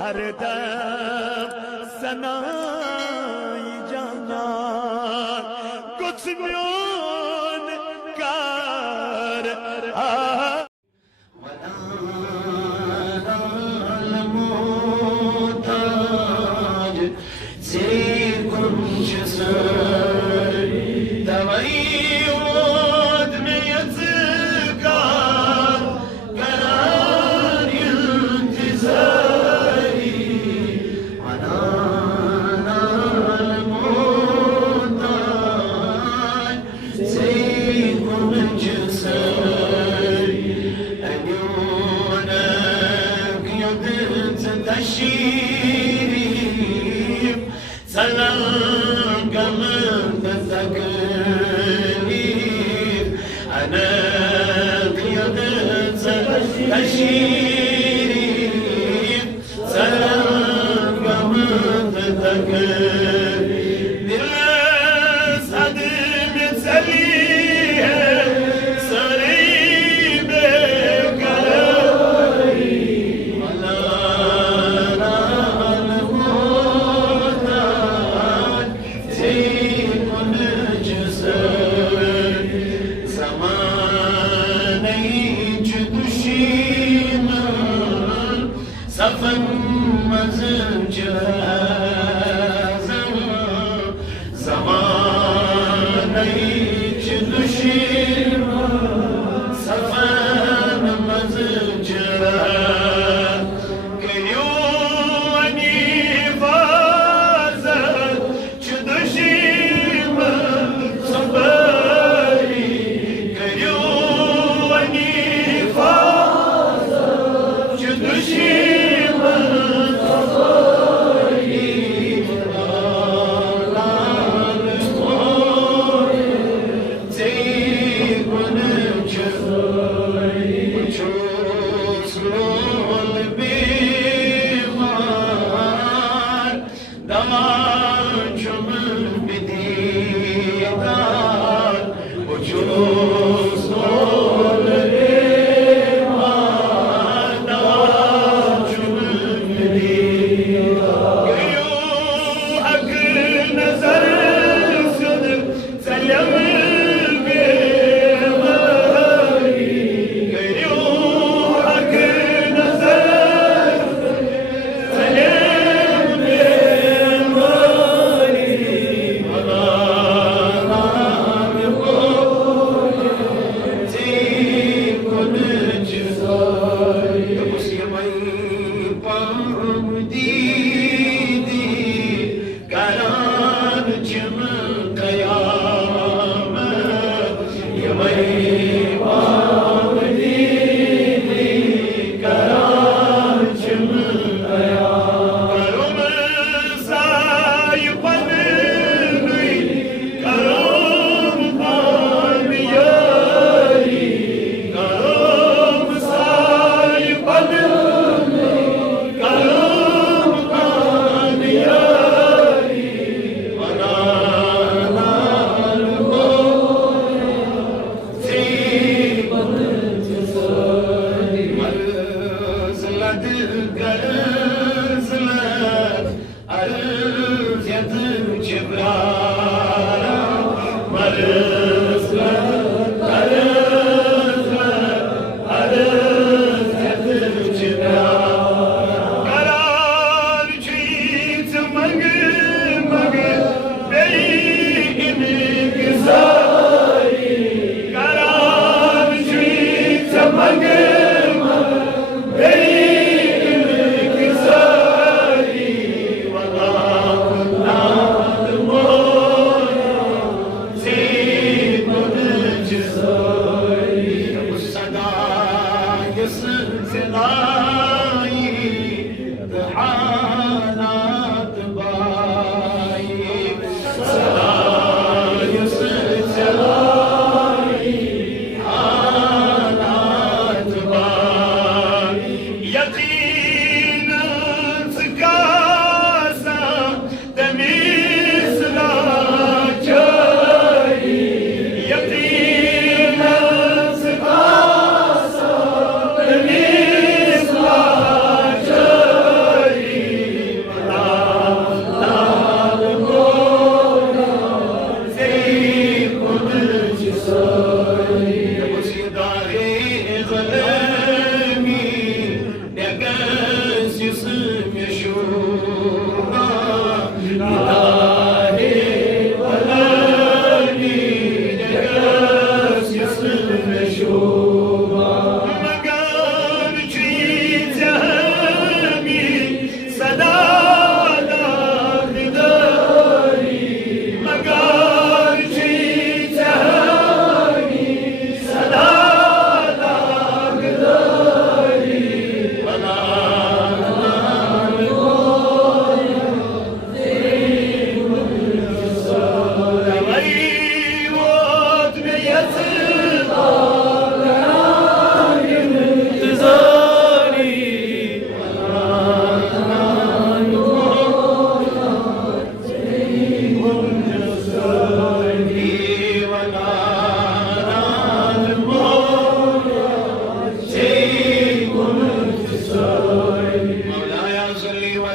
ہر دم سنائی جانا کچھ میون کار سلام قلب تكليف أنا قيادة تشريف سلام قلب تكليف بالناس عدم يتسليها صريب كلامي ولا سفن مزن جهازا زماني جدشيما سفن مزن جهازا كيوني فازا جدشيما صبري كيوني فازا جدشيما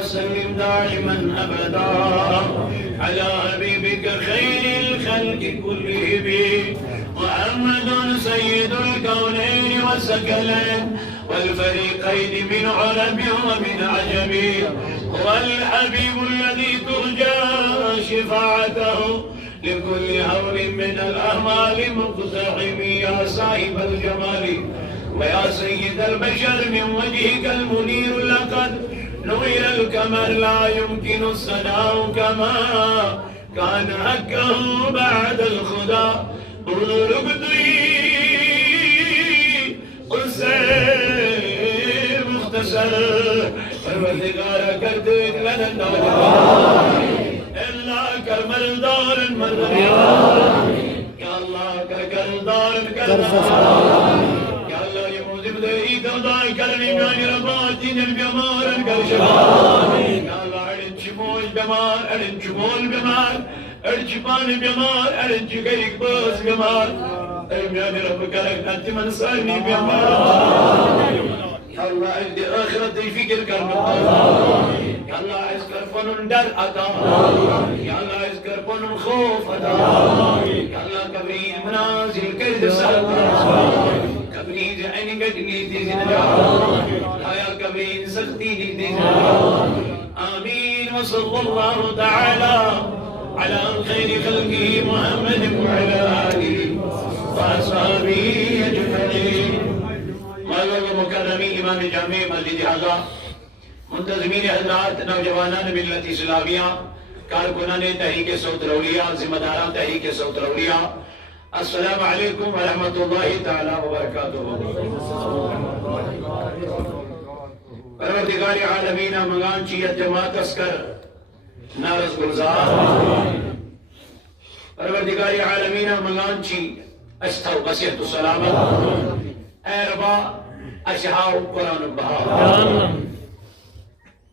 وسلم دائما أبدا على حبيبك خير الخلق كلهم محمد سيد الكونين والثقلين والفريقين من عرب ومن عجم هو الحبيب الذي ترجى شفاعته لكل هول من الأعمال مقتحم يا صاحب الجمال ويا سيد البشر من وجهك المنير لقد نوير الكمال لا يمكن الصناع كما كان حقه بعد الخدا رقدي قصير مختصر پروردگار کرتے لنا اللہ کرمل دار المرد یا اللہ کرکل دار کرنا یا اللہ یہ موزم دے ایدائی کرنی میانی ربات دین البیمار الگرشان یا اللہ اڑنچ موج بیمار اڑنچ مول بیمار اڑنچ پانی بیمار اڑنچ گئیک باز بیمار اے میانی رب کرک انت من سالنی بیمار یا اللہ اجد آخرت دی فکر کرنا یا اللہ اس کر فنن در عطا یا اللہ اس کر فنن خوف عطا یا اللہ کبرین منازل کرد سالتا کبرین زعین گٹنی دیزی نجات یا کبرین سختی دیزی نجات آمین وصل اللہ تعالی على خير خلقه محمد وعلى آله وأصحابه أجمعين معزز و مکرمی امام جامع مسجد اعظم منتظمین حضرات نوجوانان ملت اسلامیہ کارکنان تحریک صوت الاولیاء ذمہ داران تحریک صوت الاولیاء السلام علیکم ورحمۃ اللہ تعالی وبرکاتہ پروردگار عالمین مگان چیت جماعت اسکر نارس گلزار پروردگار عالمین مگان چی استو بسیت السلامت اربا اشہاو قرآن البہار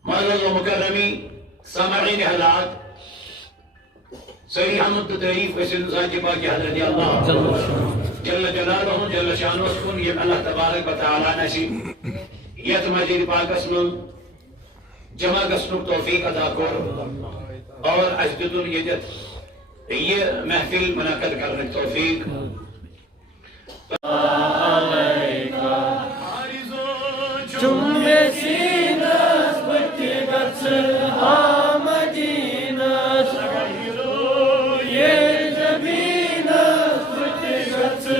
معزز و مکرمی سامعین حضرات صحیح حمد تعریف ویسے نزاجی باقی حضرت اللہ جل جلالہ جل شانہ سکن یہ اللہ تبارک و تعالی نسی یہ مجید پاک اسنن جمع کسنک توفیق ادا کر اور اجدد الیجت یہ محفل منعقد کرنے توفیق Cümlesiniz bıktıgatsı Ahmediniz Yezebiniz bıktıgatsı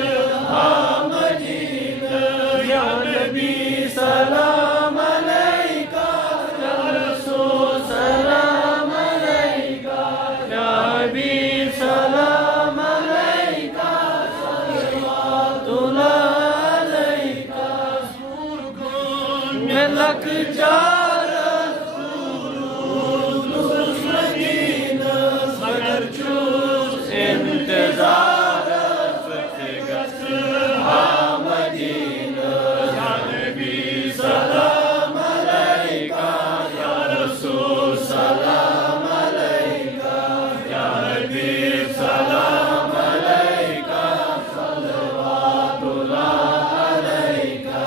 Ahmediniz Ya Nebi selam aleyka Ya Resul selam aleyka Ya Nebi selam aleyka Salavatullah Melak carız Nuruz Medines Magar çuz intizarız Fıktıgası Ahmedines Ya Nebi salam aleyka Ya Resul salam aleyka Ya Nebi salam aleyka Salavatullah aleyka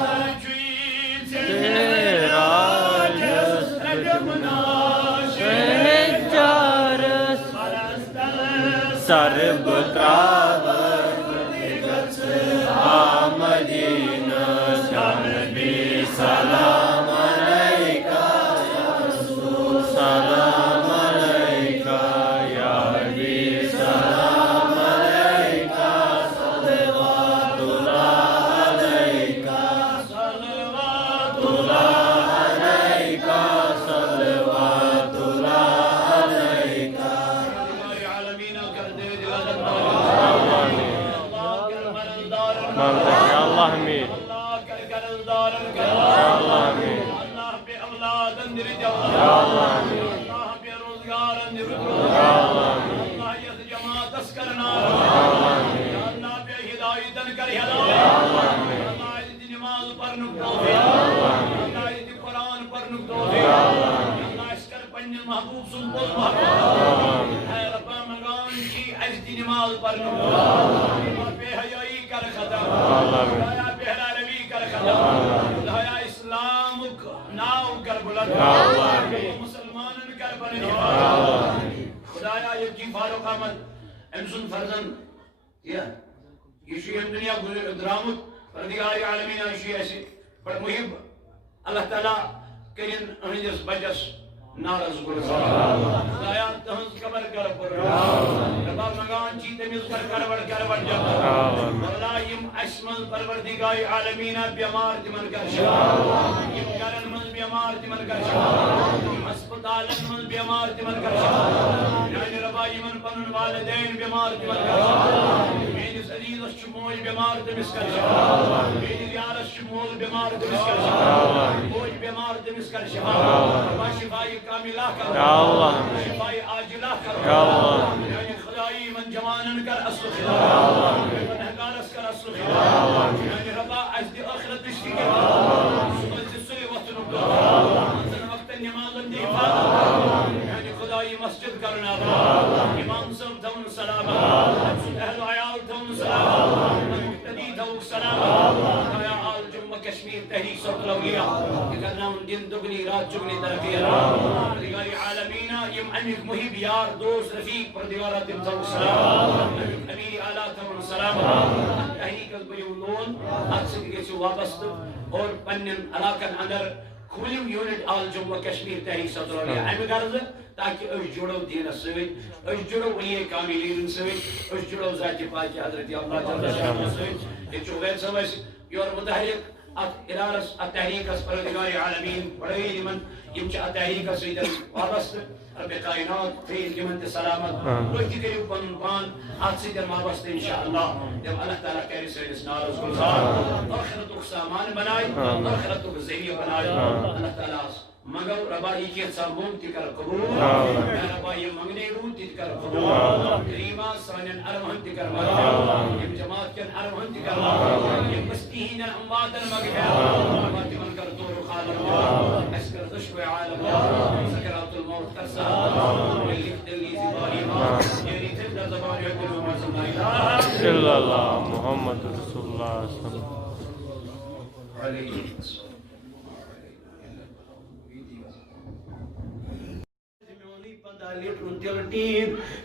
Sarıp travır Fıktıgası Ahmediniz Ya Nebi salam aleyka Ya Resul salam aleyka Ya Nebi salam aleyka Salavatullah aleyka Salavatullah aleyka Salavatullah aleyka يا الله امين يا الله امين Allah bir evladan direceğim. يا الله امين Allah bir rızgarın direceğim. يا الله امين Allah yaz cemaat askarına. يا الله امين Allah bir hidayetten kar يا hidayet. الله امين Allah izdi namaz parnuk tawfiq. يا الله امين Allah izdi Kur'an parnuk tawfiq. يا الله امين Allah iskar panjil mahbub sultan يا mahbub. الله امين Hay Rabba magan ki izdi namaz parnuk tawfiq. Allah be hayayi kar khada. الله امين Ya behlalavi kar khada. Ya islamuk naw kar bulat. يا الله امين کر پنن حفاظت خدایا یکی فاروق احمد امسن فرزن یہ ام دنیا درامت پردگار عالمین ایسے بڑا محب اللہ تعالیٰ کرن اہندس بچس نارز خدایا تہنز قبر کر پر ربا مگان چی تمیز کر بڑ جاتا اللہ یم اسمن پروردگار عالمین بیمار تمن کر شفا یم گرن من بیمار تمن کر شفا یم اسپتالن من بیمار تمن کر شفا یعنی ربا یمن پنن والدین بیمار تمن کر شفا میرس عزیزس موج بیمار تمس کر شفا میری یارس مول بیمار تمس کر شفا موج بیمار تمس کر شفا ربا شفائی کاملہ کر شفائی عاجلہ کر یعنی خدائی من جوانن کر اصل خدا من حقارس کر اصل خدا یعنی ربا ازدی آخرت دشتی کر سمجھ سلی وقت نبدا انسان وقت نمازن دی یعنی خدائی مسجد کرنا امام صاحب تون سلام اہل عیال تون سلام مقتدی تون سلام خدایا آل جمع کشمیر تحریک صوت الاولیاء کرنا ان دن دگنی رات چگنی ترقی پردگاری عالمین یم امک محب یار دوست رفیق پردگارات تون سلام امیر اعلیٰ تون سلام تحریک از بیولون اکسد گیسو وابست اور پنن علاقن اندر کھولیو یونٹ آل جمع کشمیر تحریک صوت الاولیاء امی غرض تاکہ اس جڑو دین سوید اس جڑو ولی کاملین سوید اس جڑو ذات پاک حضرت اللہ جل شانہ سوید یہ چوغیر سمجھ یور متحرک ارارس التحریک اس پردگار عالمین بڑی من یم چا تحریک سیدن وابست رب کائنات خیر قیمت سلامت رویتی کریو پن پان آت سیدن وابست انشاءاللہ جب اللہ تعالیٰ کہری سید اسنار اس گلزار آخرتک سامان بنائی آخرتک ذریعہ بنائی اللہ تعالیٰ مگر ربا ایکی سامون تکر قبول ربا یہ منگنے رو تکر قبول کریمہ سانین ارمہن تکر مگر یہ جماعت کن ارمہن تکر مگر یہ بستیہین امواتن مگر ربا تمن کر دور خالر اسکر دشو عالم سکرات الموت کرسا لکھ دلی زبانی یہ ریتر در زبانی حکم معظم لا الہ اللہ محمد رسول اللہ صلی اللہ علیہ وسلم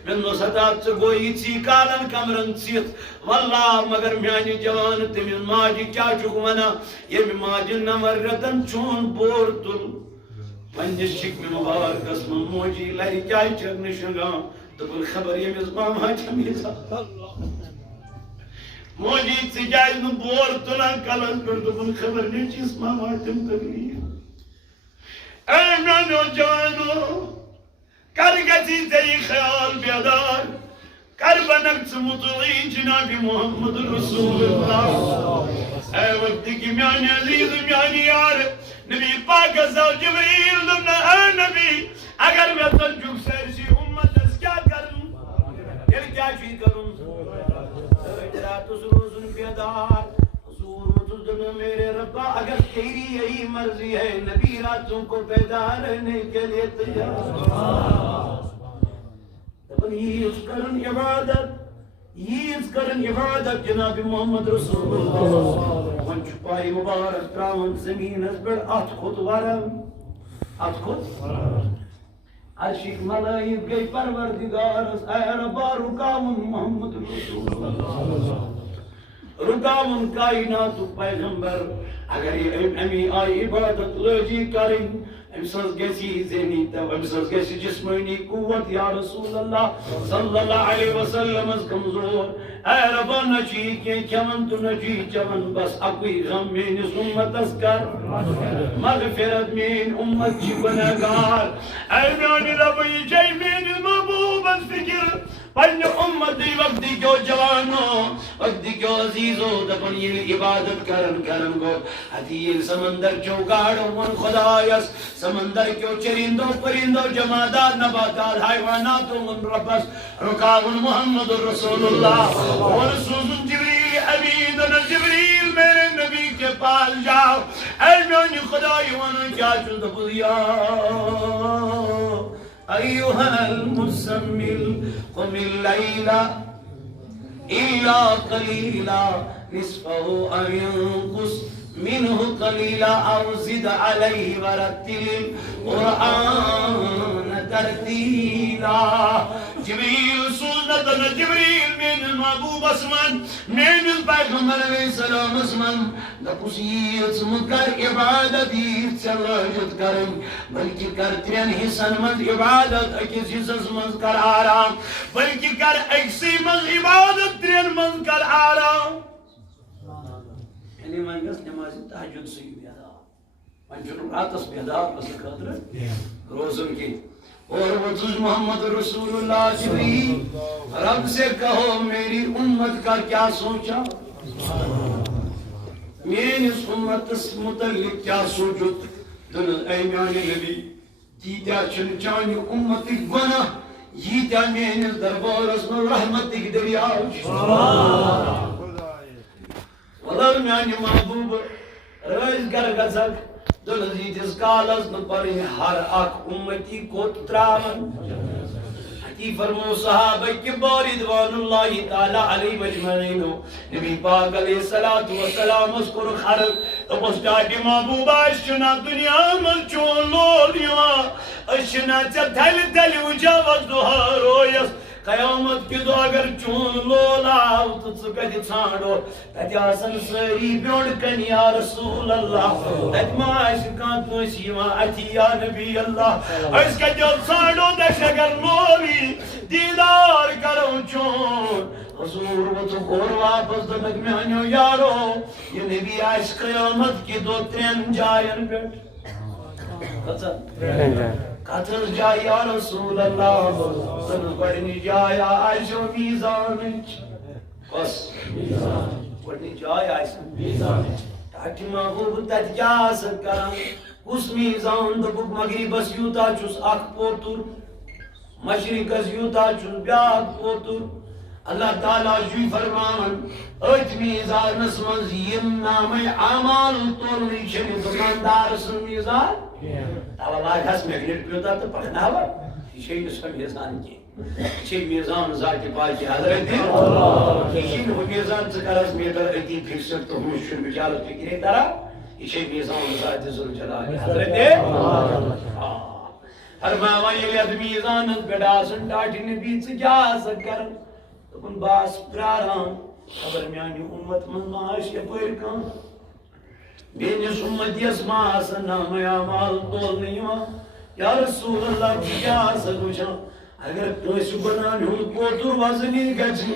من نصدات گوئی سی کالن کمرن سیت واللہ مگر میانی جوان تمین ماجی کیا چکمنا یہ ماجی نمر رتن چون بور تل پنجش شک میں مبارک اسم موجی لہی کیا چرن شنگا تو بل خبر یہ مزبام حاجمیزا موجی سی جائز نو بور تلن کلن کر تو بل خبر نہیں چیز مام حاجم تغلیق اے میانو جوانو کر گتی تیری خیال بیادار کر بنکت مطلعی جناب محمد رسول اللہ اے وقت کی میانی عزیز میانی یار نبی پاک ازاو جبریل دمنا اے نبی اگر میں تنجوک سیرسی امت اس کیا کروں یہ کیا چیز کروں اجرات اس روزن بیادار میرے ربا اگر تیری یہی مرضی ہے نبی راتوں کو پیدا رہنے کے لیے تیار یہ کرن عبادت جناب محمد رسول اللہ من چھپائی مبارک تراون زمین از بڑھ آت خود وارم آت خود عرشق ملائک گئی پروردگار اے ربا رکاون محمد رسول اللہ رکاون کائنات پیغمبر اگر یہ امی آئی عبادت لجی کریں امساز گیسی ذہنی تو امساز گیسی جسمانی قوت یا رسول اللہ صلی اللہ علیہ وسلم از کمزور اے ربا نجی کے چمن تو نجی چمن بس اقوی غم میں امت از کر مغفرت من امت چی بنگار اے میانی رب یہ جائی من محبوب از فکر پنج امت دی وقت دی کیوں جوانو وقت دی کیوں عزیزو دپن یہ عبادت کرن کو حدیل سمندر چوکاڑو من خدایس سمندر کیوں چرندو پرندو جمادات نباتات حیواناتو من ربس رکاون محمد رسول اللہ ورسول جبریل عبیدن جبریل میرے نبی کے پاس جاؤ اے میانی خدای وانا کیا چند بلیا أيها المزمل قم الليل إلا قليلا نصفه أو ينقص منه قليلا أو زد عليه ورتل القرآن ترتیلا جبریل سنتن جبریل من المحبوب اسمن من الپیغمبر علیہ السلام اسمن دپوسیت مکر عبادتی چلوجت کرن بلکہ کر ترین حصن من عبادت اکس حصص من کر آرام بلکہ کر اکسی من عبادت ترین من کر آرام یعنی من گس نماز تہجد سی بیدا من چھن راتس بیدا بس خاطر روزن کی اور وہ تجھ محمد رسول اللہ جبریل رب سے کہو میری امت کا کیا سوچا میری اس امت متعلق کیا سوچت دن اے میانی نبی تیتیا چھن چانی امت بنا ییتیا میانی دربار اسم رحمت دریاؤ والله میانی محبوب رئیس گر گزک دل زیدس کالس نپرین ہر اک امتی کو تراون حتی فرمو صحابہ کے باری دوان اللہ تعالی علیہ مجمعین نبی پاک علیہ السلام اس کو خرق تو اس جاتی محبوبہ اشنا دنیا من چون لولیاں اشنا چا تھل تھل اجاوز دوہارو یس قیامت کی دو اگر چون لولا تو سکتی چھاڑو تجھ آسن سری بیوڑ کن یا رسول اللہ تجھ معاش کان تو شیما اتی یا نبی اللہ اس کا جو چھاڑو دش اگر لولی دیدار کرو چون حضور وہ تو گور واپس دنک میں آنیو یارو یہ نبی عشق قیامت کی دو تین جائن بیٹ قتل جائے یا رسول اللہ سنو بڑھنی جائے آئیشو میزانچ بس بڑھنی جائے آئیشو میزانچ تاکہ محبوب تجاز کرن اس میزان دبک مغرب اس یوتا چوس اک پوتر مشرق اس یوتا چوس بیاک پوتر اللہ تعالیٰ جوی فرمان ایت میزان اسمز یم نام عمال طولی چھنی دکاندار سن میزان تاو اللہ حس میگنیٹ پیوتا تو پکنا ہوا یہ اس کا میزان کی یہ میزان ذات پاکی حضرت یہ میزان چکر اس میدر ایتی فکسر تو مشکل بجالت فکری ترہ یہ میزان ذات ذوالجلال حضرت فرمایا یہ میزان بیڑا سن ڈاٹی نبی سے جا سکر تکن باس پراران خبر میانی امت من معاش یا پرکان بینس امتی اسما حسن نام اعمال طول نیوا یا رسول اللہ کی کیا سکوشا اگر تویس بنان ہوں پوتر وزنی گچی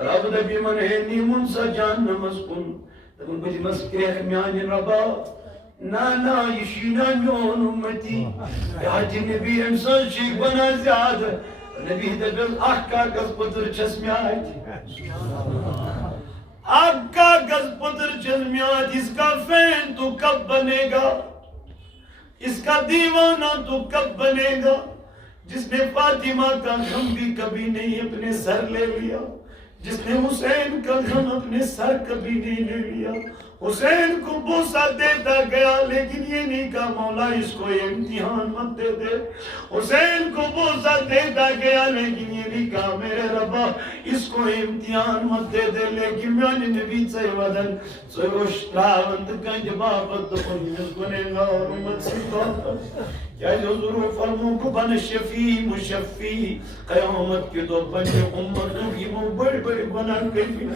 رب دبی من ہینی منسا جان نمسکن تکن بجی مسکریخ میانی ربا نانا یشینا جون امتی یاتی نبی انسان شیخ بنا زیادہ نبی دبیل احکا کس پتر چسمی آئی احکا کس پتر چسمی آئی اس کا فین تو کب بنے گا اس کا دیوانہ تو کب بنے گا جس نے فاطمہ کا غم بھی کبھی نہیں اپنے سر لے لیا جس نے حسین کا غم اپنے سر کبھی نہیں لے لیا حسین کو بوسہ دیتا گیا لیکن یہ نہیں کہا مولا اس کو امتحان مت دے دے حسین کو بوسہ دیتا گیا لیکن یہ نہیں کہا میرے ربا اس کو امتحان مت دے دے لیکن میانی نبی سے ودن سروشتراوند کا جبابت دخل بنے گا اور امت سے کیا جو ضرور فرموں کو بن شفی مشفی قیامت کے دو بنے امت کی وہ بڑے بڑے گناہ کئی بھی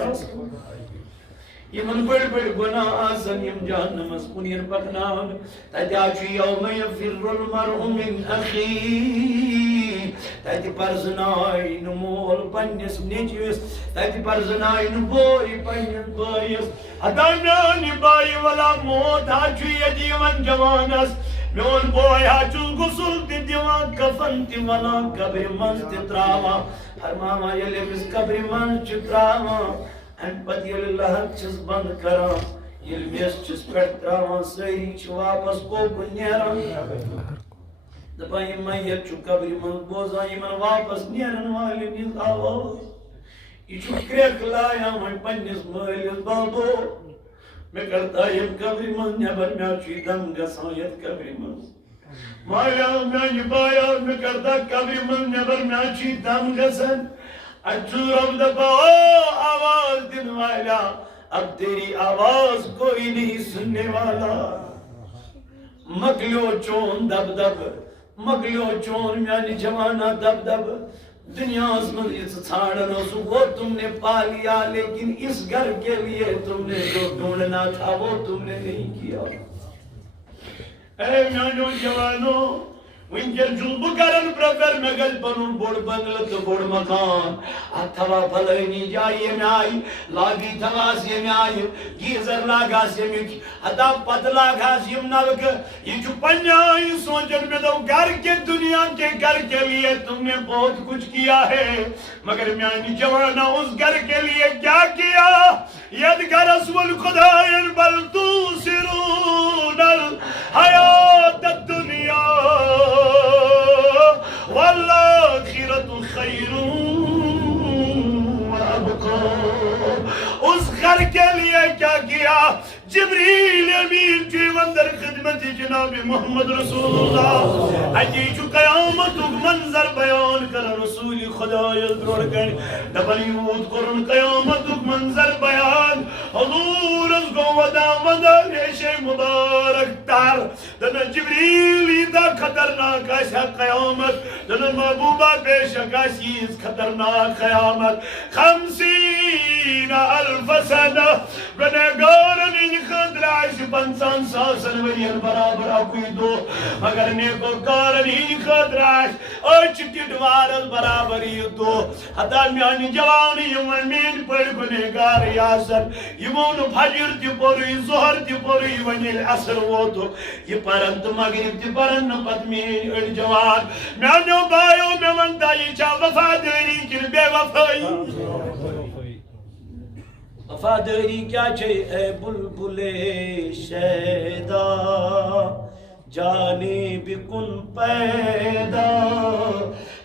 یہ من بڑے گناہ آسن یم جہنم اسکونین پکنان تجاچی یوم یفر المرء من اخی تجی پرزنائی نمول پنیس نیچویس تجی پرزنائی نبوئی پنیس بائیس ادانانی بائی والا موت آچوی یدیون جوانس میون بوئی آچو گسل تی دیوان کفن تی والا قبر منز تی تراما فرماما یلی بس قبر منز تی تراما ان پت یل اللہ چس بند کرا یل میس چس پٹ تراوان سری چھ واپس کو نیرا دپا یہ میت چھ قبر من بوزا یہ من واپس نیرن والی نیز آواز یہ چھ کریک لایا من پنیس مالیس بابو میں کرتا یہ قبر من نیبر میں چھ دم گسان یہ قبر من مایا میں یہ بایا میں کرتا قبر من نیبر میں چھ دم گسان اچھو رب دبا آواز دن والا اب تیری آواز کوئی نہیں سننے والا مکلو چون دب دب مکلیو چون میانی جوانا دب دب دنیا میں اس ژھانڈن وہ تم نے پا لیا لیکن اس گھر کے لیے تم نے جو ڈھونڈنا تھا وہ تم نے نہیں کیا. اے میانو جوانو ونکر چھُس بہٕ کران پریفر مےٚ گژھِ پنُن بوٚڑ بنگلہٕ تہٕ بوٚڑ مکان. اتھ تھوا فلٲنی جایہِ ییٚمہِ آیہِ لابی تھواس ییٚمہِ آیہِ گیٖزر لاگہاس ییٚمیُک ہتا پتہٕ لاگہاس یِم نلکہٕ. یہ چھُ پننہِ آیہِ سونچان مےٚ دوٚپ گھر کے دنیا کے گھر کے لیے تم نے بہت کچھ کیا ہے مگر میانی جوانا اس گھر کے لیے کیا کیا. یدگرس والخدائن بل توسرون الحیات الدنیا والآخرة خیر وابقا. اس گھر کے لیے کیا کیا. جبریل امین چی وندر خدمت جناب محمد رسول اللہ اجی چو قیامت منظر بیان کر رسول خدا یدرور کر دبن یود کرن قیامت منظر بیان حضور اس کو ودا ریش مبارک تر دن جبریل دا خطرناک آشا قیامت دن محبوبہ بے شکا چیز خطرناک قیامت 50,000 سنہ گنہگارن خاطر آئیس 50,000 ورین برابر اکوی دو مگر نیکو کارن ہی خاطر آئیس اچھ ٹٹوارس برابر ہی دو. حتا میانی جوانی یمن مین پڑ گنہگار یاسن یمون فجر تی پوری ظہر تی پوری ونیل اثر ووتو یہ پرن تو مغرب تی پرن پت مین اڑ جوان میانو بایو میں منتا یہ چا وفاداری کن بے وفائی. وفاداری کیا چھے اے بلبل شیدا جانب کن پیدا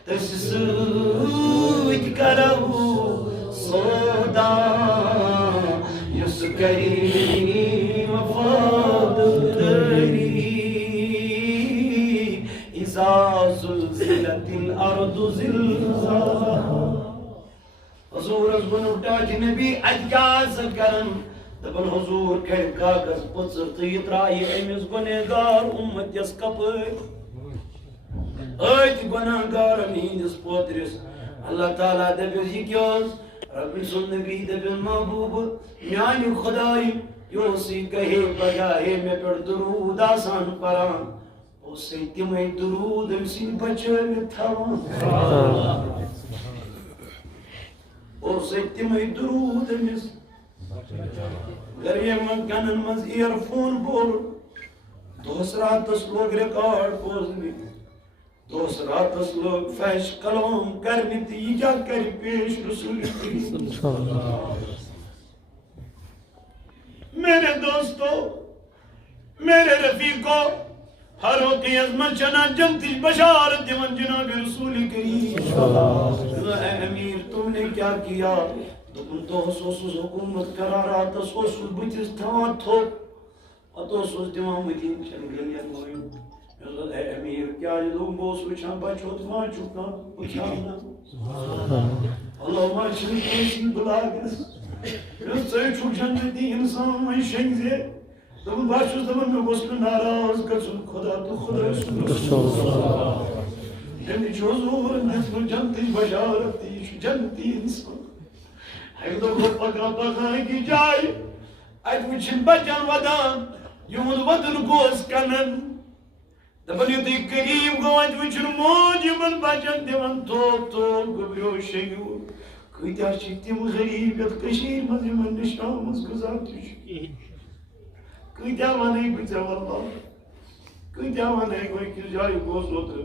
تس سوچ کرو سودا یس کری وفاداری اذا زلزلت الارض زلزالها. حضور از بن اٹھاچ نبی اجکاز کرن دبن حضور کھڑ کاغذ پچر تیت رائی امیز گنہگار امت یس کپر ایت گنہگار امینس پوترس اللہ تعالیٰ دبیز یہ کیاز رب سن نبی دبیز محبوب میانی خدای یوسی کہے بجائے میں پر درود آسان پران اسی تمہیں درود امسی بچے میں تھا اور سیتی میں درود مز گریم کنن مز ایئر فون بول دوسرا تس لوگ ریکارڈ بوزنی دوسرا تس لوگ فیش کلام کرنی تھی کیا کری پیش رسول کریم. میرے دوستو میرے رفیقو فاروقی عظمت چنا جنتی بشارت دیون جناب رسول کریم. اے امیر تم نے کیا کیا تم تو حسوس حکومت کرارا تسوس بچس تھوان تھو اتوسوس دیوان مدین شنگلیا گوئیم. اے امیر کیا جدوم بوس وچھان بچوت وہاں چکا وچھانا اللہ ما چھن کیسی بلاگس رسے چھو جنتی انسان میں شنگزے تم باشوز دمن میں گوشت ناراض کرسن خدا تو خدا رسول جنی جو حضور نسل جنتی بشارتی جنتی انسان حیدو کو پکا پکا کی جائے ایت وچن بچن ودان یمود ودن گوز کنن دبن یدی کریم گو ایت وچن موج یمن بچن دیون توب توب گبریو شیو کتیا شکتیم غریبیت کشیر مز یمن نشامز گزارتی شکی کتیا وانے کتیا واللہ کتیا وانے کوئی کس جائے گوز ہوتا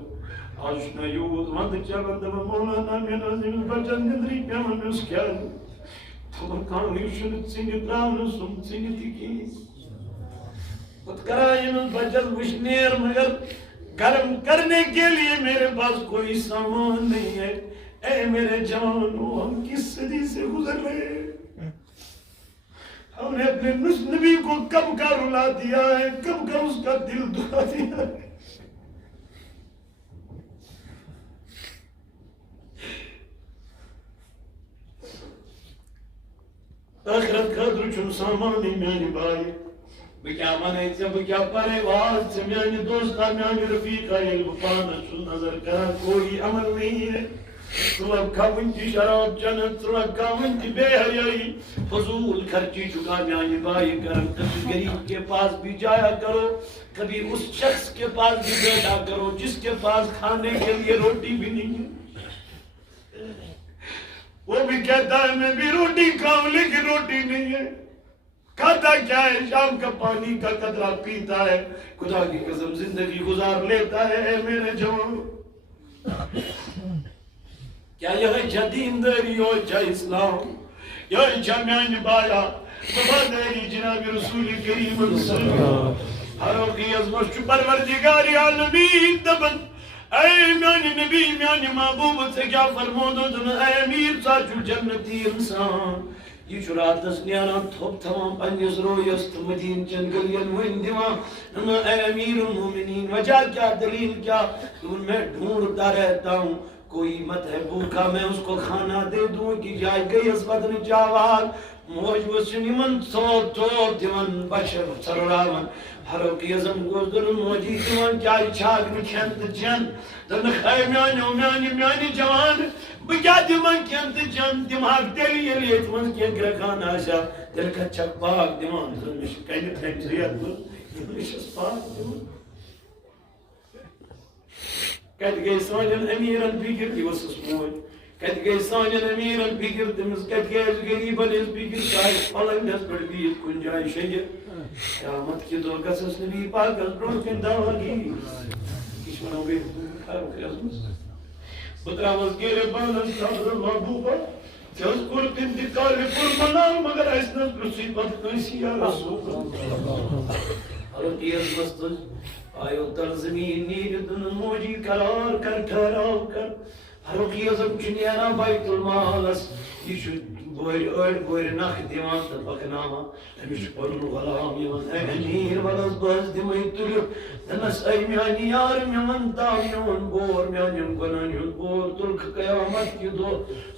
آشنا یود وند چلن دم مولانا من عظیم بچن دندری پیامن اس کیال تمہر کانوی شنت سنگ درامن سم سنگ تکیس اتکرائی من بچن وشنیر مگر گرم کرنے کے لیے میرے پاس کوئی سامان نہیں ہے. اے میرے جوانو ہم کس صدی سے گزر رہے ہیں. ہم نے اپنے نبی کو کب کا رلا دیا ہے کب کا اس کا دل دکھا دیا ہے. آخرت خاطر چھن سامان میانی بائی بکیا منے سے بکیا پرے واز سے میانی دوستا میانی رفیقہ یہ بپانا چل نظر کرا کوئی عمل نہیں ہے طلب کھاونتی شراب جنت طلب کھاونتی بے حیائی فضول خرچی چکا میانی بائی کرم کبھی غریب کے پاس بھی جایا کرو کبھی اس شخص کے پاس بھی بیٹھا کرو جس کے پاس کھانے کے لیے روٹی بھی نہیں ہے وہ بھی کہتا ہے میں بھی روٹی کھاؤں لیکن روٹی نہیں ہے کھاتا کیا ہے شام کا پانی کا قطرہ پیتا ہے خدا کی قسم زندگی گزار لیتا ہے اے میرے جوان کیا یہ جدین داری ہو چا اسلام یہ جامعین بایا وفاداری جناب رسول کریم صلی اللہ علیہ وسلم حروقی عظمت چو پروردگاری عالمین دبن اے میانی نبی میانی محبوب سے کیا فرمودو دن اے امیر ساچو جنتی انسان یہ چرات دسنیانا تھوب تمام پنیس رویست مدین چنگلین وین دیوان اے امیر المومنین وجہ کیا دلیل کیا ان میں ڈھونڈتا رہتا ہوں کوئی مت ہے بھوکا میں اس کو کھانا دے دوں کہ جائے گئی اس بدن چاوال موج وسنی من تو دیوان بشر سرراون حروقی ازم گوزدر موجی دیوان چاہی چھاگ نکھنت جن دن خواہ میانی جوان بجا دیوان کھنت جن دماغ دلی یلی اتمن کیا گرکان آشا دل کا چک باغ دیوان زنش کہنی پھینچریت بل یہ اس پاک دیوان کہت گئی سانجن امیرن بگر یہ وسس موج کہت گئی سانجن امیرن بگر تمس کہت گئی غریبن اس بگر چاہے پلنگ اس پر بیت کن جائے شجر قیامت کی دو قصص نبی پاک از برونکن داوگی کش منو بے خارو خیزمس بطراوز گیرے بانن سامر محبوبا تیز کرت انتقال پر منام مگر ایسنس رسیبت کنسی یا رسول حلقی از مستج آئیو تر زمین نیر دن موجی قرار کر ٹھہراو کر حروقی ازم چنیانا بیت المالس یہ چھو بویر نخ دیوان تا پکناما ہمیش پرن غلام یمن اے امیر ولز باز دیوئی تلیو تنس اے میانی یار میمن تاو میون بور میانیم گنان یون بور تلک قیامت کی دو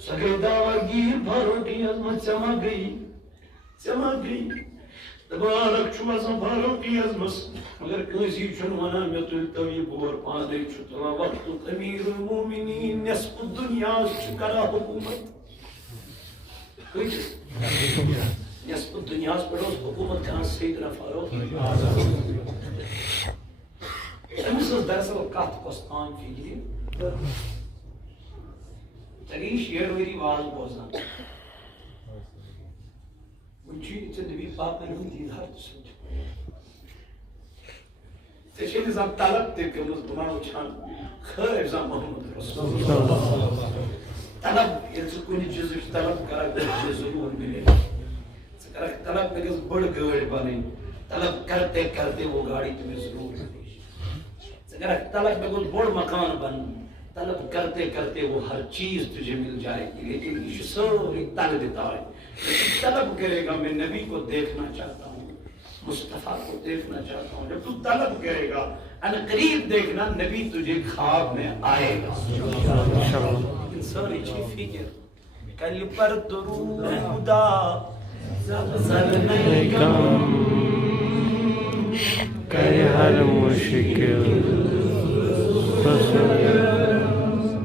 سگے داگیر بھروٹی ازمت سما گئی تبارک چھو ازم بھروٹی ازمس مگر کنسی چھن ونا میں توی بور پاندے چھو تلا وقت امیر المومنین نصف الدنیا چکرا حکومت نصف الدنیا پر اس حکومت کہاں سیدنا فاروق امس دراصل کت کستان فکری تگی شیر ویری واز بوزان ونچی ژے نبی پاک نے دیدار سمجھ ژے چھے نظام طلب تہ کٔرمٕژ بہٕ ما وٕچھان خٲر زام محمد رسول طلب ییٚلہِ ژٕ کُنہِ چیٖزٕچ طلب کرکھ تیٚلہِ چھُ ضروٗر مِلے ژٕ کرکھ طلب مےٚ گٔژھ بٔڑ گٲڑۍ بنٕنۍ طلب کرتے کرتے وہ گاڑی تمہیں ضرور ملے ژٕ کرکھ طلب مےٚ گوٚژھ بوٚڑ مکان بنُن طلب کرتے کرتے وہ ہر چیز تجھے مل جائے گی لیکن یہ سوری طلب ہے طلب کرے گا میں نبی کو دیکھنا چاہتا ہوں مصطفیٰ کو دیکھنا چاہتا ہوں جب تو طلب کرے گا ان قریب دیکھنا نبی تجھے خواب میں آئے گا لیکن سوری چی فکر کل پر درودہ زل نہیں کم کرے ہر مشکل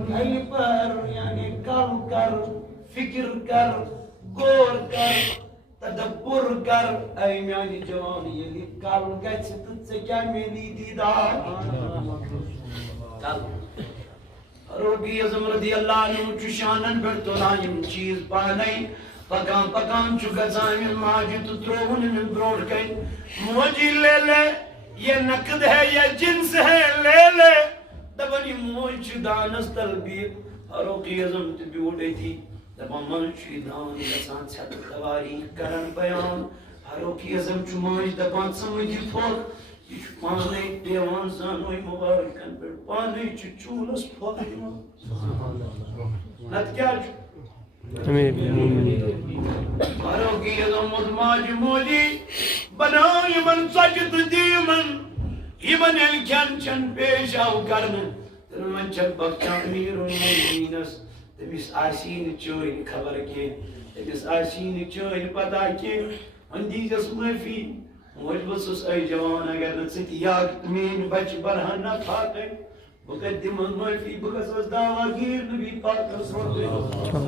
کل پر یعنی کم کر فکر کر غور کر تدبر کر اے میانی جوانی یلی کل گچھ تجھ سے کیا میری دیدار کل روگی اعظم رضی اللہ عنہ چشانن پر تلائم چیز پانائی پکان پکان چکا زائمن ماجد تروہن من بروڑ کئی موجی لے لے یہ نقد ہے یہ جنس ہے لے لے دبنی موج دانس تلبیب روگی اعظم تبی اڑے تھی دبا منشی دان لسان سیت تواریخ کرن بیان حروکی ازم چماج دبان سمجھی پھوک یہ پانے دیوان زانوی مبارکن پر پانے چولس پھوک دیوان نت کیا حروکی ازم مدماج موجی بنا یمن سجد دیمن یمن الکن چن پیش آو کرن تنمن چک بخچان امیر المومنینس تمس آسین چوین خبر کی تمس آسین چوین پتہ کی ان دیجس معافی مجبس اي جوان اگر نسيت ياك مين بچ برهنا خاطر بقدم المعفي بقصص دواغير نبي باك صوت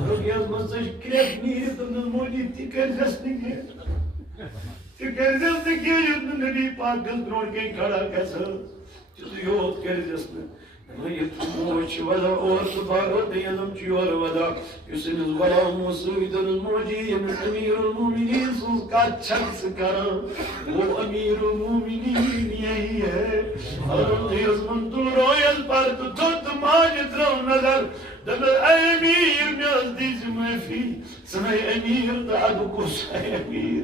رجع مزج كيف مير ضمن الموجود تكرزني كي نبي باك درون كي خڑا كسر يوت كرزنا يتموش ولا أورس بارود ينم جوار ودا يسن الغلا مسويد الموجي أمير المؤمنين سوكا شخص كرا وہ أمير المؤمنين يهي ہے أرض يزمن دلرويل بارد تود ما جدرو نظر دم أمير نازديز ما في سنة أمير دعدو كوسا أمير